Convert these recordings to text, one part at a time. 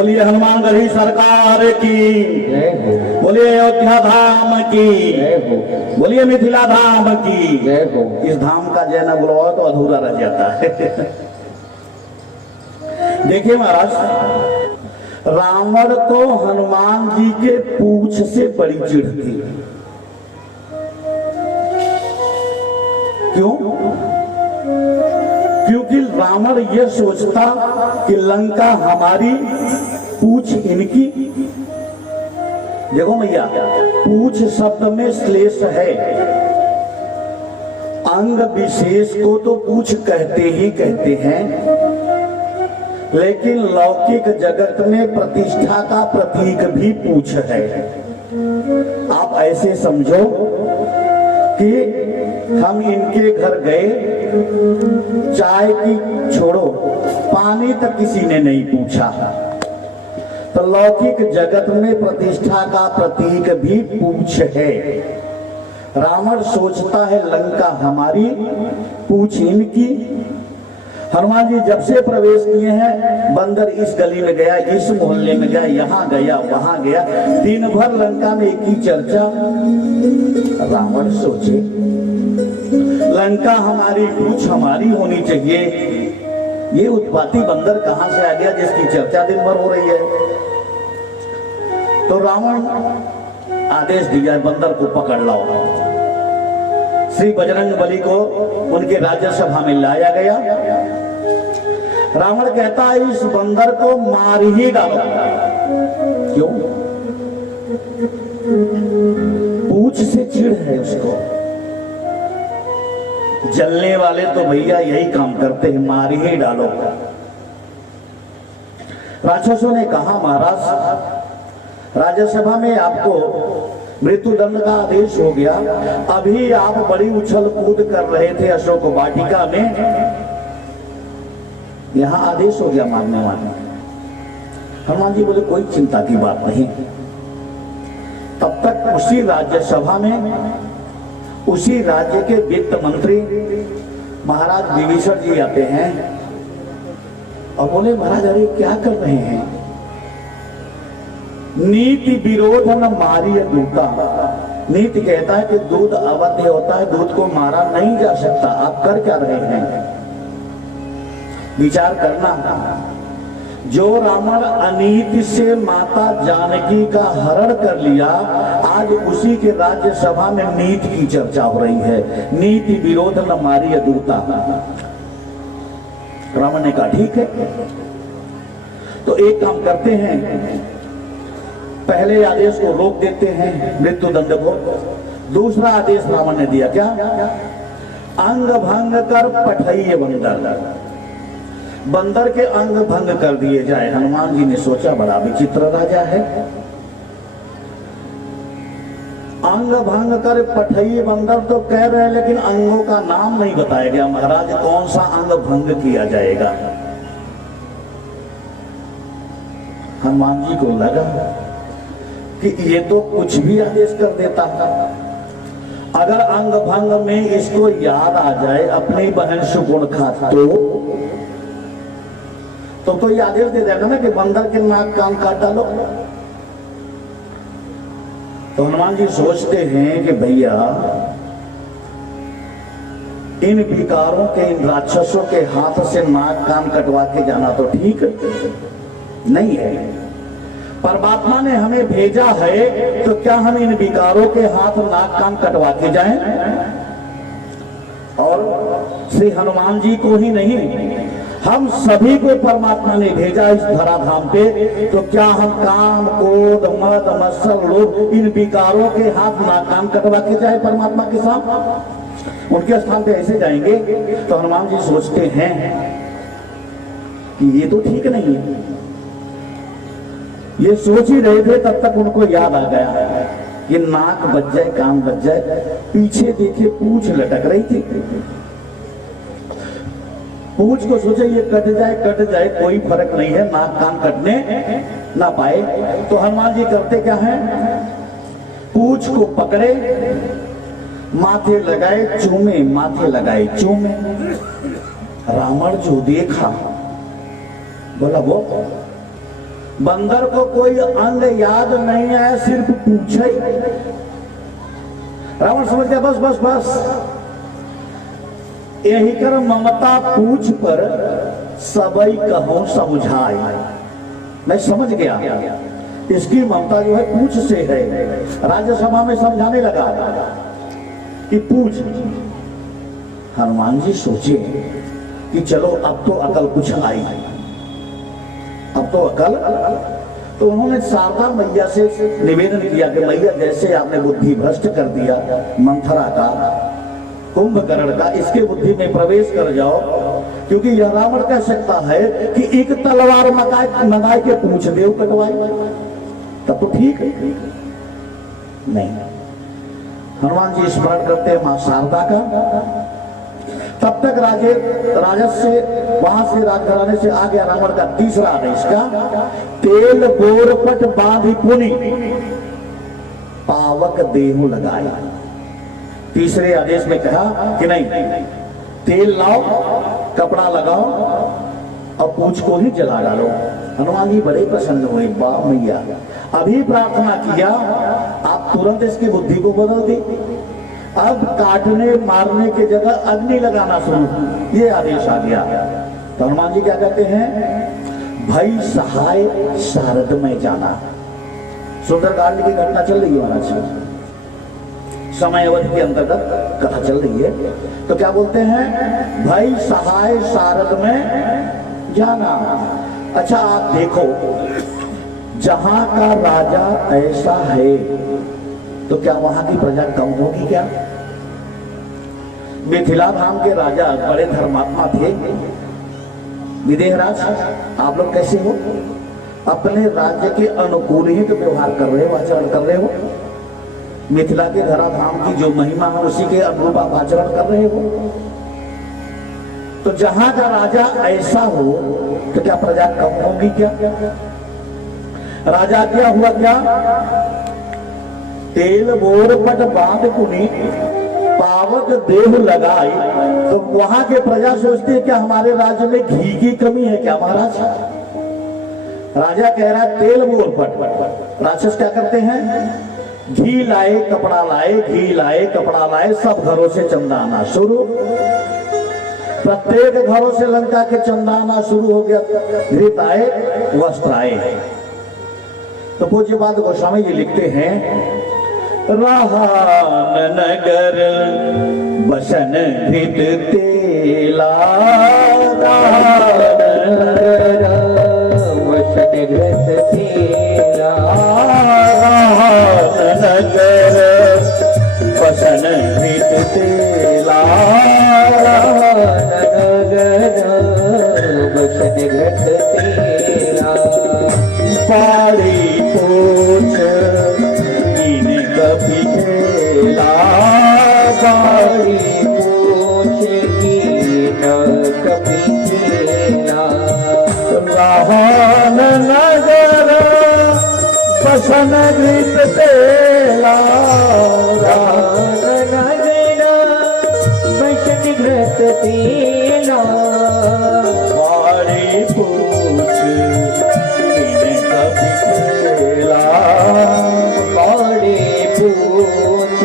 बोलिए हनुमानगढ़ी सरकार की, बोलिए अयोध्या धाम की, बोलिए मिथिला धाम की। इस धाम का जय न बुलाओ तो अधूरा रह जाता है। देखिए महाराज, रावण को हनुमान जी के पूंछ से बड़ी चिढ़ थी। क्यों? क्योंकि रावण यह सोचता कि लंका हमारी, पूंछ इनकी। देखो भैया, पूंछ शब्द में श्लेष है, अंग विशेष को तो पूंछ कहते ही कहते हैं, लेकिन लौकिक जगत में प्रतिष्ठा का प्रतीक भी पूंछ है। आप ऐसे समझो कि हम इनके घर गए, चाय की छोड़ो पानी तक किसी ने नहीं पूछा, तो लौकिक जगत में प्रतिष्ठा का प्रतीक भी पूंछ है। रावण सोचता है लंका हमारी, पूंछ इनकी। हनुमान जी जब से प्रवेश किए हैं, बंदर इस गली में गया, इस मोहल्ले में गया, यहाँ गया, वहां गया, दिन भर लंका में एक ही चर्चा। रावण सोचे लंका हमारी, पूंछ हमारी होनी चाहिए, ये उत्पाती बंदर कहां से आ गया जिसकी चर्चा दिन भर हो रही है। तो रावण आदेश दिया बंदर को पकड़ लाओ। श्री बजरंग बली को उनके राज्यसभा में लाया गया। रावण कहता है इस बंदर को मार ही डालो। क्यों? पूंछ से चिढ़ है उसको। जलने वाले तो भैया यही काम करते हैं, मार ही डालो। राक्षसों ने कहा महाराज, राज्यसभा में आपको मृत्युदंड का आदेश हो गया, अभी आप बड़ी उछल कूद कर रहे थे अशोक वाटिका में, यहां आदेश हो गया मारने वाले। हनुमान जी बोले कोई चिंता की बात नहीं। तब तक उसी राज्यसभा में उसी राज्य के वित्त मंत्री महाराज विभीषण जी आते हैं और बोले महाराज अरे क्या कर रहे हैं? नीति विरोध न मारिय दूता। नीति कहता है कि दूध अवध्य होता है, दूध को मारा नहीं जा सकता। आप कर क्या रहे हैं? विचार करना। जो रावण अनीति से माता जानकी का हरण कर लिया, आज उसी के राज्यसभा में नीति की चर्चा हो रही है। नीति विरोध न मारिय दूता। रावण ने कहा ठीक है, तो एक काम करते हैं, पहले आदेश को रोक देते हैं मृत्युदंड को। दूसरा आदेश रावण ने दिया क्या? अंग भंग कर पठइये बंदर। बंदर के अंग भंग कर दिए जाए। हनुमान जी ने सोचा बड़ा विचित्र राजा है, अंग भंग कर पठइये बंदर तो कह रहे हैं, लेकिन अंगों का नाम नहीं बताया गया। महाराज कौन सा अंग भंग किया जाएगा? हनुमान जी को लगा कि ये तो कुछ भी आदेश कर देता था। अगर अंग भंग में इसको याद आ जाए अपनी बहन सुगुणखा तो ये आदेश दे देगा ना कि बंदर के नाक कान काट डालो। तो हनुमान जी सोचते हैं कि भैया इन विकारों के, इन राक्षसों के हाथ से नाक कान कटवा के जाना तो ठीक नहीं है। परमात्मा ने हमें भेजा है तो क्या हम इन विकारों के हाथ नाक कान कटवा के जाएं? और श्री हनुमान जी को ही नहीं, हम सभी को परमात्मा ने भेजा इस धराधाम पे, तो क्या हम काम क्रोध मद मत्सर लोभ इन विकारों के हाथ नाक कान कटवा के जाए परमात्मा के साथ? उनके स्थान पे ऐसे जाएंगे? तो हनुमान जी सोचते हैं कि ये तो ठीक नहीं है। ये सोच ही रहे थे, तब तक उनको याद आ गया कि नाक बच जाए कान बच जाए। पीछे देखे पूंछ लटक रही थी, पूंछ को सोचे ये कट जाए कोई फर्क नहीं है, नाक कान कटने ना पाए। तो हनुमान जी करते क्या है, पूंछ को पकड़े, माथे लगाए चूमे, माथे लगाए चूमे। रावण जो देखा बोला वो बंदर को कोई अंग याद नहीं आया, सिर्फ पूछे। रावण समझ गया बस बस बस, यही कर ममता पूछ पर सबई कहो समझाए। मैं समझ गया इसकी ममता जो है पूछ से है। राज्यसभा में समझाने लगा कि पूछ। हनुमान जी सोचे कि चलो अब तो अकल कुछ आई, अब तो अकल। तो उन्होंने शारदा मैया से निवेदन किया कि मैया जैसे आपने बुद्धि भ्रष्ट कर दिया मंथरा का, कुंभकर्ण का, इसके बुद्धि में प्रवेश कर जाओ, क्योंकि यह रावण कह सकता है कि एक तलवार मंगाए के पूछ देव कटवाए, तब तो ठीक है। नहीं, हनुमान जी स्मरण करते हैं मां शारदा का। तब तक राजस से वहां से राजघराने से आ गया रावण का तीसरा आदेश का, तेल बोरपट बांधी पुनि पावक देहु लगाया। तीसरे आदेश में कहा कि नहीं, तेल लाओ, कपड़ा लगाओ और पूंछ को ही जला डालो। हनुमान जी बड़े प्रसन्न हुए, वाह मैया, अभी प्रार्थना किया आप तुरंत इसकी बुद्धि को बदल दी। अब काटने मारने की जगह अग्नि लगाना शुरू, ये आदेश आ गया। तो हनुमान जी क्या कहते हैं, भई सहाय शारद में जाना। सुंदरकांड की घटना चल रही है महाराज, समय अवधि के अंतर्गत कथा चल रही है। तो क्या बोलते हैं, भाई सहाय शारद में जाना। अच्छा आप देखो, जहां का राजा ऐसा है तो क्या वहां की प्रजा कम होगी क्या? मिथिला धाम के राजा बड़े धर्मात्मा थे। विदेहराज आप लोग कैसे हो, अपने राज्य के अनुकूल ही तो व्यवहार कर रहे हो, आचरण कर रहे हो। मिथिला के धराधाम की जो महिमा है उसी के अनुरूप आप आचरण कर रहे हो। तो जहां का राजा ऐसा हो तो क्या प्रजा कम होगी क्या? राजा क्या हुआ, क्या तेल बोरपट बांध पुनि पावक देह लगाई। तो वहां के प्रजा सोचते हैं क्या हमारे राज्य में घी की कमी है क्या महाराज? राजा कह रहा है तेल बोरपट। राक्षस क्या करते हैं, घी लाए कपड़ा लाए, घी लाए कपड़ा लाए, सब घरों से चंदा आना शुरू। प्रत्येक घरों से लंका के चंदा आना शुरू हो गया। घृत आए, वस्त्र आए। तो पूज्यपाद गोस्वामी जी लिखते हैं, राहन नगर बसन घृत तेला, वसन घृत तेला, नगर बसन घृत तेला, नगर वसन घृत तेला, पाड़ी पूछ इन कभी खेला, पाड़ी पूछ कीन कभी खेला, राहन नगर बसन घृत तेला, राहन नगर बसन घृत तेला, पाड़ी पूछ इन कभी खेला, पाड़ी पूछ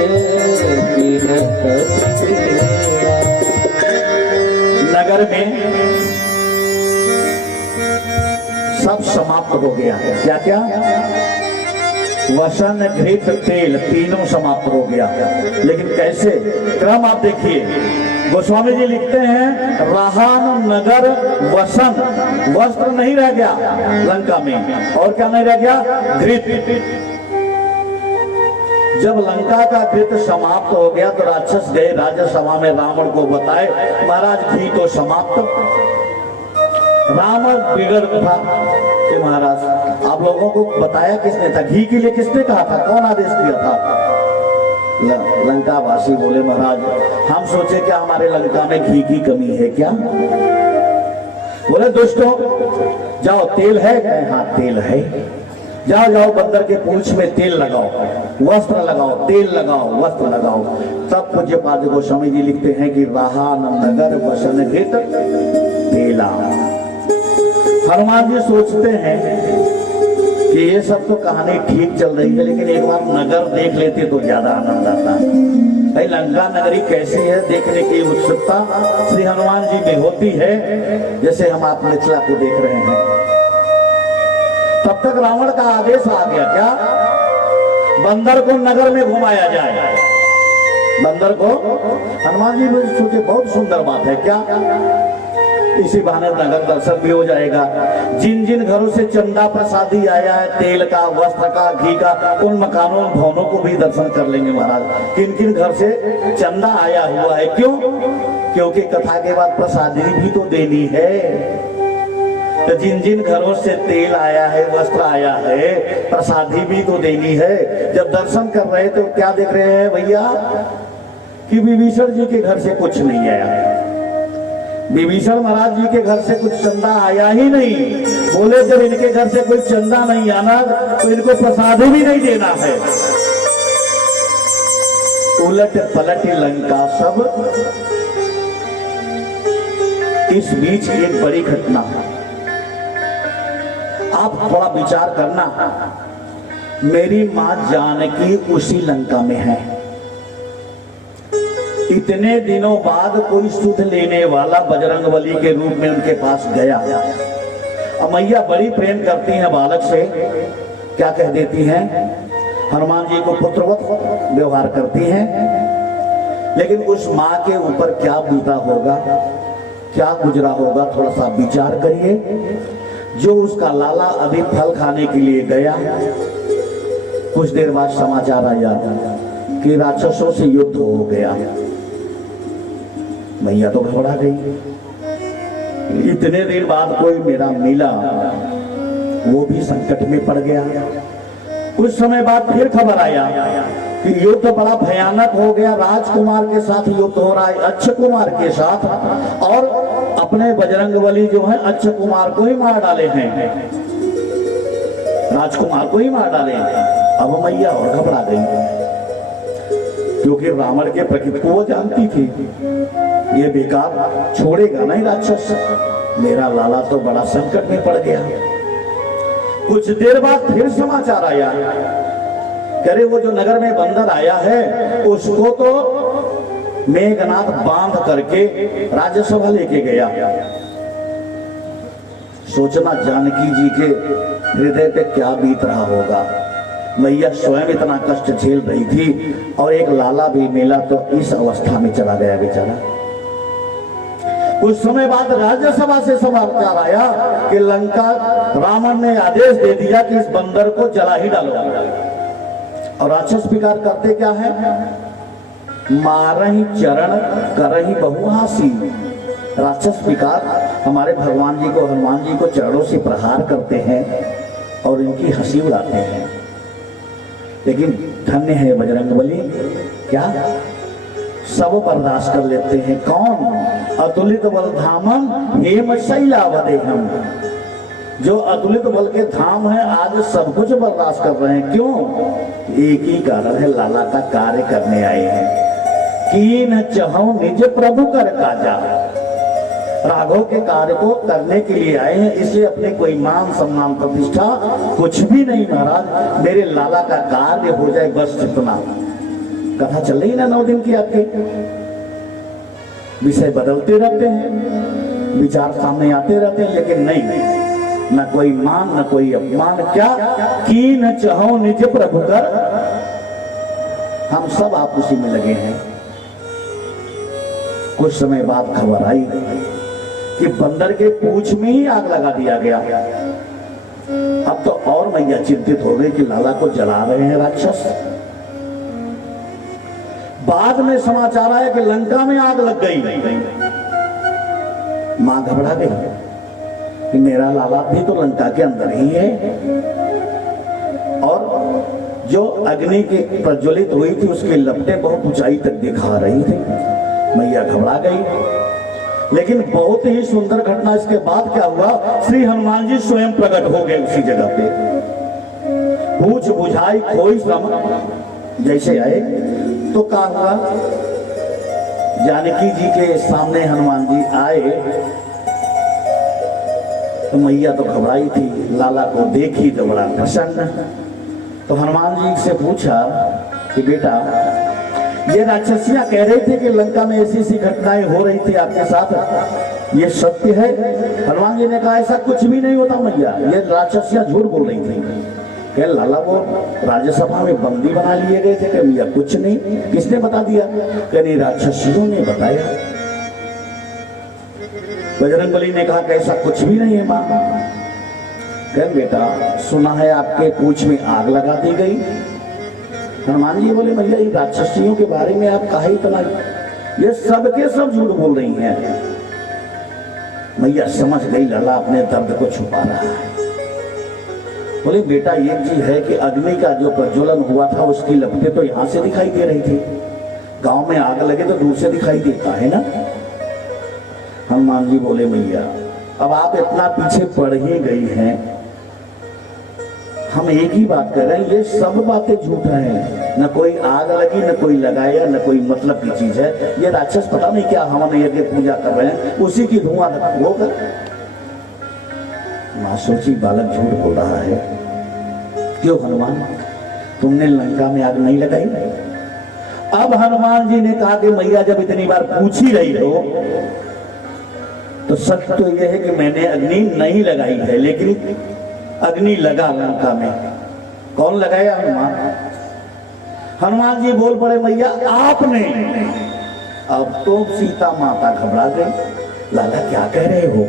कीन कभी खेला। नगर में सब समाप्त हो गया है। क्या क्या? वसन घृत तेल तीनों समाप्त हो गया। लेकिन कैसे? क्रम आप देखिए, गोस्वामी जी लिखते हैं, राहन नगर वसन, वस्त्र नहीं रह गया लंका में, और क्या नहीं रह गया? घृत। जब लंका का घृत समाप्त हो गया तो राक्षस गए राज्यसभा में रावण को बताए, महाराज घी तो समाप्त। रावण बिगड़ था कि महाराज आप लोगों को बताया किसने था, घी के लिए किसने कहा था, कौन आदेश दिया था? लंका वासी बोले, महाराज हम सोचे क्या हमारे लंका में घी की कमी है क्या? बोले दुष्टों जाओ, तेल है? हाँ तेल है। जाओ जाओ बंदर के पूंछ में तेल लगाओ, वस्त्र लगाओ, तेल लगाओ, वस्त्र लगाओ। तब पूज्यपाद गोस्वामी जी लिखते हैं कि राहन नगर बसन घृत तेला। हनुमान जी सोचते हैं कि ये सब तो कहानी ठीक चल रही है, लेकिन एक बार नगर देख लेते तो ज्यादा आनंद आता। भाई लंका नगरी कैसी है देखने की उत्सुकता श्री हनुमान जी में होती है, जैसे हम आप मिथिला को देख रहे हैं। तब तक रावण का आदेश आ गया, क्या बंदर को नगर में घुमाया जाए। बंदर को हनुमान जी ने सोचे बहुत सुंदर बात है, क्या इसी बहाने नगर दर्शन भी हो जाएगा। जिन जिन घरों से चंदा प्रसादी आया है, तेल का, वस्त्र का, घी का, उन मकानों भवनों को भी दर्शन कर लेंगे महाराज। किन किन घर से चंदा आया हुआ है, क्यों? क्योंकि कथा के बाद प्रसादी भी तो देनी है। तो जिन जिन घरों से तेल आया है, वस्त्र आया है, प्रसादी भी तो देनी है। जब दर्शन कर रहे तो क्या देख रहे हैं भैया कि विभीषण जी के घर से कुछ नहीं आया। विभीषण महाराज जी के घर से कुछ चंदा आया ही नहीं। बोले जब इनके घर से कोई चंदा नहीं आना तो इनको प्रसाद भी नहीं देना है। उलट पलट लंका सब। इस बीच एक बड़ी घटना, आप थोड़ा विचार करना। मेरी मां जानकी उसी लंका में है। इतने दिनों बाद कोई सुध लेने वाला बजरंगबली के रूप में उनके पास गया। अब मैया बड़ी प्रेम करती हैं बालक से, क्या कह देती हैं? हनुमान जी को पुत्रवत व्यवहार करती हैं। लेकिन उस माँ के ऊपर क्या बीता होगा, क्या गुजरा होगा, थोड़ा सा विचार करिए। जो उसका लाला अभी फल खाने के लिए गया, कुछ देर बाद समाचार आया कि राक्षसों से युद्ध हो गया। मैया तो घबरा गई। इतने दिन बाद कोई मेरा मिला, वो भी संकट में पड़ गया। कुछ समय बाद फिर खबर आया कि युद्ध बड़ा भयानक हो गया। राजकुमार के साथ युद्ध हो रहा है, अक्षय कुमार के साथ, और अपने बजरंगबली जो है अक्षय कुमार को ही मार डाले हैं, राजकुमार को ही मार डाले हैं। अब मैया और घबरा गई, क्योंकि रावण के प्रकृति को वो जानती थी, ये बेकार छोड़ेगा नहीं राक्षस। मेरा लाला तो बड़ा संकट में पड़ गया। कुछ देर बाद फिर समाचार आया, कह रहे वो जो नगर में बंदर आया है उसको तो मेघनाथ बांध करके राज्यसभा लेके गया। सोचना जानकी जी के हृदय पे क्या बीत रहा होगा। मैया स्वयं इतना कष्ट झेल रही थी और एक लाला भी मिला तो इस अवस्था में चला गया बेचारा। कुछ समय बाद राज्यसभा से समाचार आया कि लंका रावण ने आदेश दे दिया कि इस बंदर को जला ही डालो। और राक्षस स्वीकार करते क्या है? मारही चरण करही बहुहासी। राक्षस स्वीकार हमारे भगवान जी को, हनुमान जी को चरणों से प्रहार करते हैं और इनकी हंसी उड़ाते हैं। लेकिन धन्य है बजरंगबली, क्या सब बर्दाश्त कर लेते हैं। कौन? अतुलित बल धामम हेम शैलावदेहम। जो अतुलित बल के धाम है आज सब कुछ बर्दाश्त कर रहे हैं। क्यों? एक ही कारण है, लाला का कार्य करने आए हैं। कीन चहु निज प्रभु कर काजा। राघव के कार्य को करने के लिए आए हैं, इसलिए अपने कोई मान सम्मान प्रतिष्ठा कुछ भी नहीं महाराज, मेरे लाला का कार्य हो जाए बस इतना। कथा चल रही ना 9 दिन की आपके, विषय बदलते रहते हैं, विचार सामने आते रहते हैं, लेकिन नहीं, न कोई मान न कोई अपमान। क्या? कीन चहु निज प्रभु कर। हम सब आप उसी में लगे हैं। कुछ समय बाद खबर आई कि बंदर के पूंछ में ही आग लगा दिया गया। अब तो और मैया चिंतित हो गई कि लाला को जला रहे हैं राक्षस। बाद में समाचार आया कि लंका में आग लग गई। मां घबरा गई कि मेरा लाला भी तो लंका के अंदर ही है, और जो अग्नि के प्रज्वलित हुई थी उसकी लपटें बहुत ऊंचाई तक दिखा रही थी। मैया घबरा गई। लेकिन बहुत ही सुंदर घटना इसके बाद क्या हुआ, श्री हनुमान जी स्वयं प्रकट हो गए उसी जगह पे। पूछ बुझाई खोई सम जैसे आए तो क्या हुआ, जानकी जी के सामने हनुमान जी आए। तो मैया तो घबराई थी, लाला को देखी तो बड़ा प्रसन्न। तो हनुमान जी से पूछा कि बेटा ये राक्षसियां कह रहे थे कि लंका में ऐसी ऐसी घटनाएं हो रही थी आपके साथ, ये सत्य है? हनुमान जी ने कहा ऐसा कुछ भी नहीं होता मैया, ये राक्षसियां झूठ बोल रही थी। कह लाला वो राज्यसभा में बंदी बना लिए गए थे। कह मैया कुछ नहीं, किसने बता दिया? कह नहीं राक्षसियों ने बताया। बजरंगबली ने कहा कैसा कुछ भी नहीं है मां। कह बेटा सुना है आपके पूंछ में आग लगा दी गई। हनुमान जी बोले मैया ये राक्षसियों के बारे में आप काहे इतना, ये सब के सब झूठ बोल रही हैं। मैया समझ गई लाला अपने दर्द को छुपा रहा है। बोले बेटा एक चीज है कि अग्नि का जो प्रज्वलन हुआ था उसकी लपटें तो यहां से दिखाई दे रही थी, गांव में आग लगे तो दूर से दिखाई देता है ना। हनुमान जी बोले मैया अब आप इतना पीछे पड़ ही गई हैं, हम एक ही बात कर रहे हैं, ये सब बातें झूठ हैं। न कोई आग लगी, न कोई लगाया, न कोई मतलब की चीज है। ये राक्षस पता नहीं क्या हवन यज्ञ पूजा कर रहे हैं, उसी की धुआं होकर। मां सोची बालक झूठ बोल रहा है। क्यों हनुमान तुमने लंका में आग नहीं लगाई? अब हनुमान जी ने कहा कि मैया जब इतनी बार पूछ ही रही हो तो सच तो यह है कि मैंने अग्नि नहीं लगाई है, लेकिन अग्नि लगा लंका में। कौन लगाया? हनुमान। हनुमान जी बोल पड़े मैया आपने। अब तो सीता माता घबरा गई, लाला क्या कह रहे हो?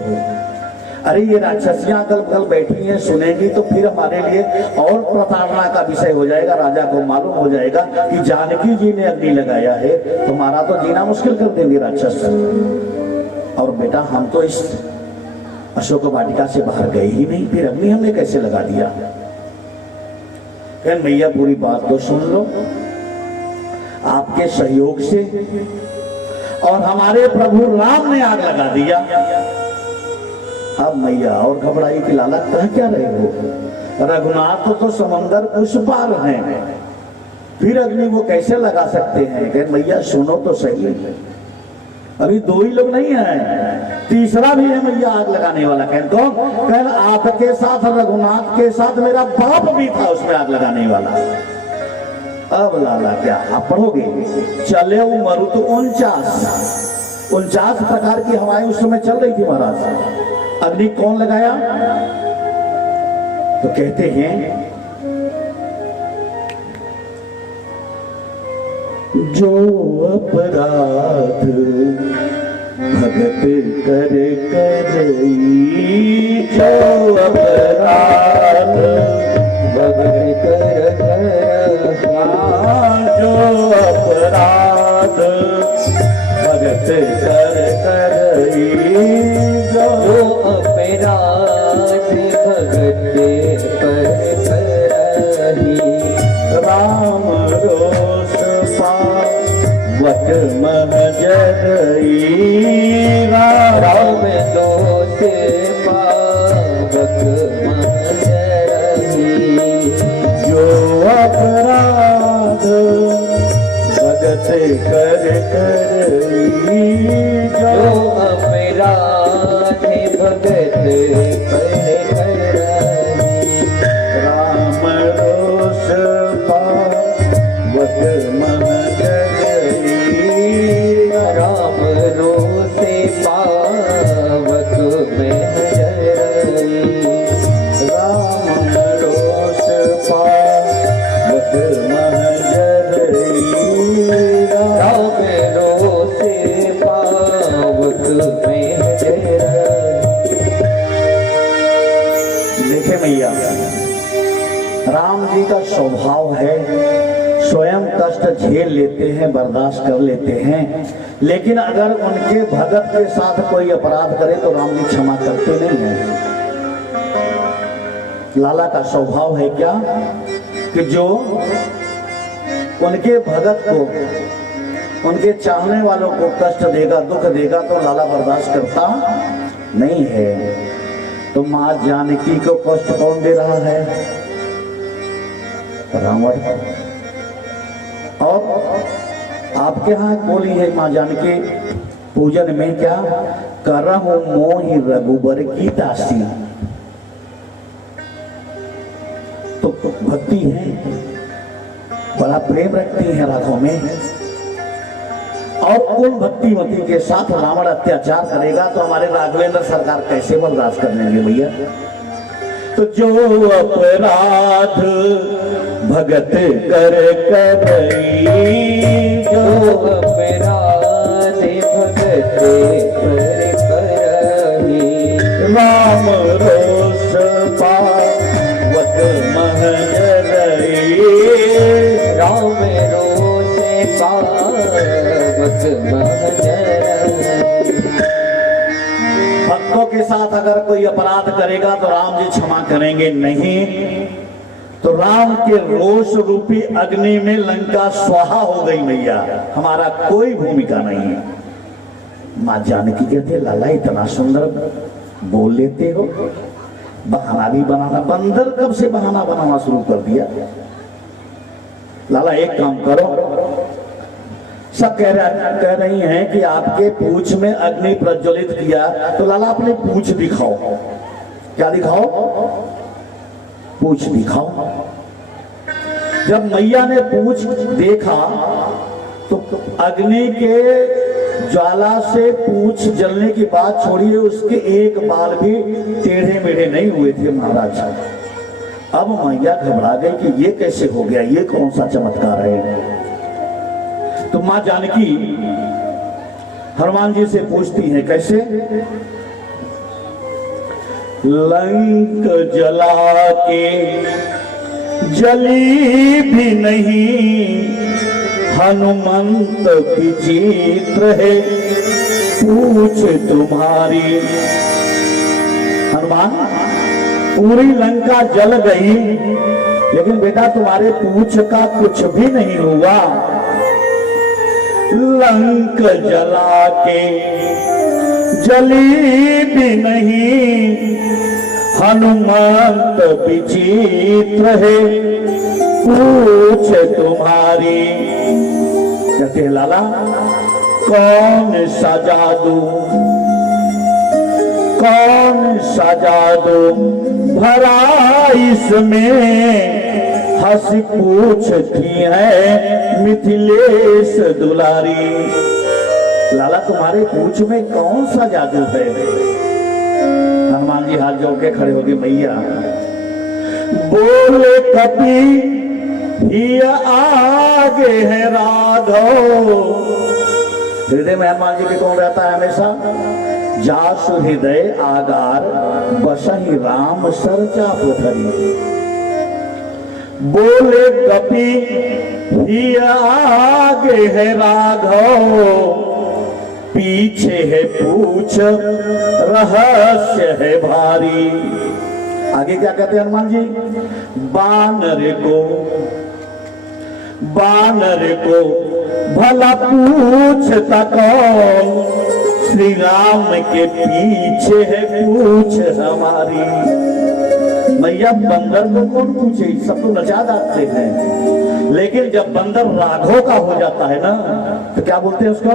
अरे ये राक्षसियां कल कल बैठी हैं, सुनेंगी तो फिर हमारे लिए और प्रताड़ना का विषय हो जाएगा। राजा को मालूम हो जाएगा कि जानकी जी ने अग्नि लगाया है, तुम्हारा तो जीना मुश्किल कर देंगे राक्षस। और बेटा हम तो इस अशोक वाटिका से बाहर गए ही नहीं, फिर अग्नि हमने कैसे लगा दिया? फिर मैया पूरी बात तो सुन लो। आपके सहयोग से और हमारे प्रभु राम ने आग लगा दिया। अब मैया और घबराई कि लाला कह क्या रहे हो? रघुनाथ तो समंदर उस पार हैं, फिर अग्नि वो कैसे लगा सकते हैं? कह मैया सुनो तो सही, अभी दो ही लोग नहीं हैं, तीसरा भी है मैया आग लगाने वाला। कह कौन? कह आपके साथ रघुनाथ के साथ मेरा बाप भी था उसमें आग लगाने वाला। अब लाला क्या आप पढ़ोगे? चले मरुत 49 प्रकार की हवाएं उस समय चल रही थी महाराज। अग्नि कौन लगाया? तो कहते हैं जो अपराध भगत कर करई, जो अपराध भगत कर करई, जो अपराध भगत कर करई, जो अपराध भगत कर करई, राम रोष पावक महजरई, राम दोष पावक महजरई, जो अपराध भगत कर करई, जो अपराध भगत कर करई, राम रोष पावक महजरई, राम रोष पावक महजरई, राम रोष पावक महजरई, राम रोष पावक महजरई। देखे मैया राम जी का स्वभाव है स्वयं कष्ट झेल लेते हैं, बर्दाश्त कर लेते हैं, लेकिन अगर उनके भगत के साथ कोई अपराध करे तो राम जी क्षमा करते नहीं हैं। लाला का स्वभाव है क्या कि जो उनके भगत को, उनके चाहने वालों को कष्ट देगा, दुख देगा तो लाला बर्दाश्त करता नहीं है। तो मां जानकी को कष्ट कौन दे रहा है? रावण। और आपके यहाँ बोली है मां जानकी पूजन में क्या? करहु मोहि रघुबर की दासी। तो भक्ति है, बड़ा प्रेम रखती है राघव में। और उन भक्तिमती के साथ रावण अत्याचार करेगा तो हमारे राघवेंद्र सरकार कैसे बर्दाश्त कर लेंगे भैया। तो जो अपराध भगत कर करई, जो अपराध भगत कर करही, राम रोष पावक महजरई, राम रोष पावक महजरई। भक्तों के साथ अगर कोई अपराध करेगा तो राम जी क्षमा करेंगे नहीं, तो राम के रोष रूपी अग्नि में लंका स्वाहा हो गई मैया, हमारा कोई भूमिका नहीं है। मां जानकी कहते लाला इतना सुंदर बोल लेते हो, बहाना भी बनाना, बंदर कब से बहाना बनाना शुरू कर दिया। लाला एक काम करो, सब कह रही हैं कि आपके पूंछ में अग्नि प्रज्वलित किया, तो लाला अपने पूंछ दिखाओ। क्या दिखाओ? पूंछ दिखाओ। जब मैया ने पूंछ देखा तो अग्नि के ज्वाला से पूंछ जलने की बात छोड़िए, उसके एक बाल भी टेढ़े मेढ़े नहीं हुए थे महाराज। अब मैया घबरा गई कि ये कैसे हो गया, ये कौन सा चमत्कार है। तो मां जानकी हनुमान जी से पूछती है, कैसे? लंक जला के जली भी नहीं, हनुमंत विचित्र है पूछ तुम्हारी। हनुमान, पूरी लंका जल गई, लेकिन बेटा तुम्हारे पूछ का कुछ भी नहीं हुआ। लंक जला के जली भी नहीं, हनुमंत विचित्र है पूछ तुम्हारी। कहते लाला कौन सा जादू, कौन सा जादू भरा इसमें, हंसी पूछती है मिथिलेश दुलारी। लाला तुम्हारे पूछ में कौन सा जादू है? हनुमान जी हाथ जोड़ के खड़े हो गए, मैया बोले कपि ही आगे है राघव। हृदय में हनुमान जी के कौन रहता है हमेशा? जासु हृदय आगार बसहि राम सरचा पुथरी। बोले कपि ही आगे है राघव, पीछे है पूछ रहस्य है भारी। आगे क्या कहते हैं हनुमान जी? बानर को भला पूछता कौन, श्री राम के पीछे है पूछ हमारी। मैया बंदर को कौन पूछे, सब तो नचा जाते हैं, लेकिन जब बंदर राघव का हो जाता है ना तो क्या बोलते हैं उसको?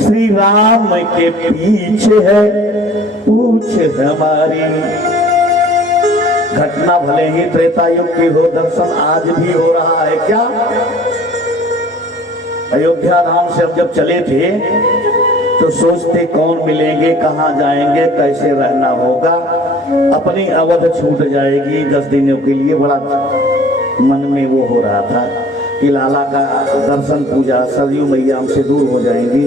श्री राम के पीछे है पूछ हमारी। घटना भले ही त्रेता युग की हो, दर्शन आज भी हो रहा है। क्या अयोध्या धाम से हम जब चले थे तो सोचते कौन मिलेंगे, कहाँ जाएंगे, कैसे रहना होगा, अपनी अवध छूट जाएगी 10 दिनों के लिए। बड़ा मन में वो हो रहा था कि लाला का दर्शन पूजा सरयू मैया हमसे दूर हो जाएंगी,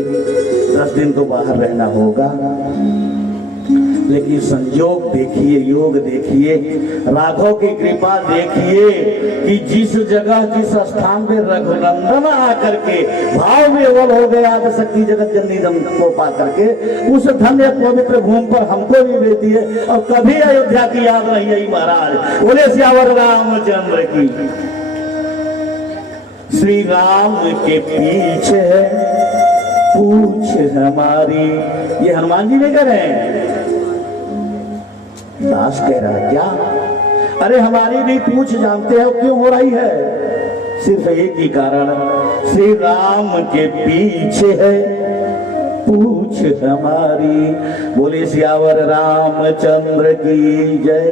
10 दिन तो बाहर रहना होगा। लेकिन संयोग देखिए, योग देखिए, राघव की कृपा देखिए कि जिस जगह जिस स्थान में रघुनंदन आकर के भाव में अवल हो गया शक्ति जगत जननी दम को पा करके, उस धन्य पवित्र भूमि पर हमको भी भेज दिए और कभी अयोध्या की याद नहीं आई महाराज। बोले सियावर रामचंद्र की। श्री राम के पीछे है पूछ हमारी, ये हनुमान जी नहीं कह रहे हैं, दास कह रहा है। क्या? अरे हमारी भी पूछ जानते हो क्यों हो रही है? सिर्फ एक ही कारण, श्री राम के पीछे है पूछ हमारी। बोले सियावर रामचंद्र की जय।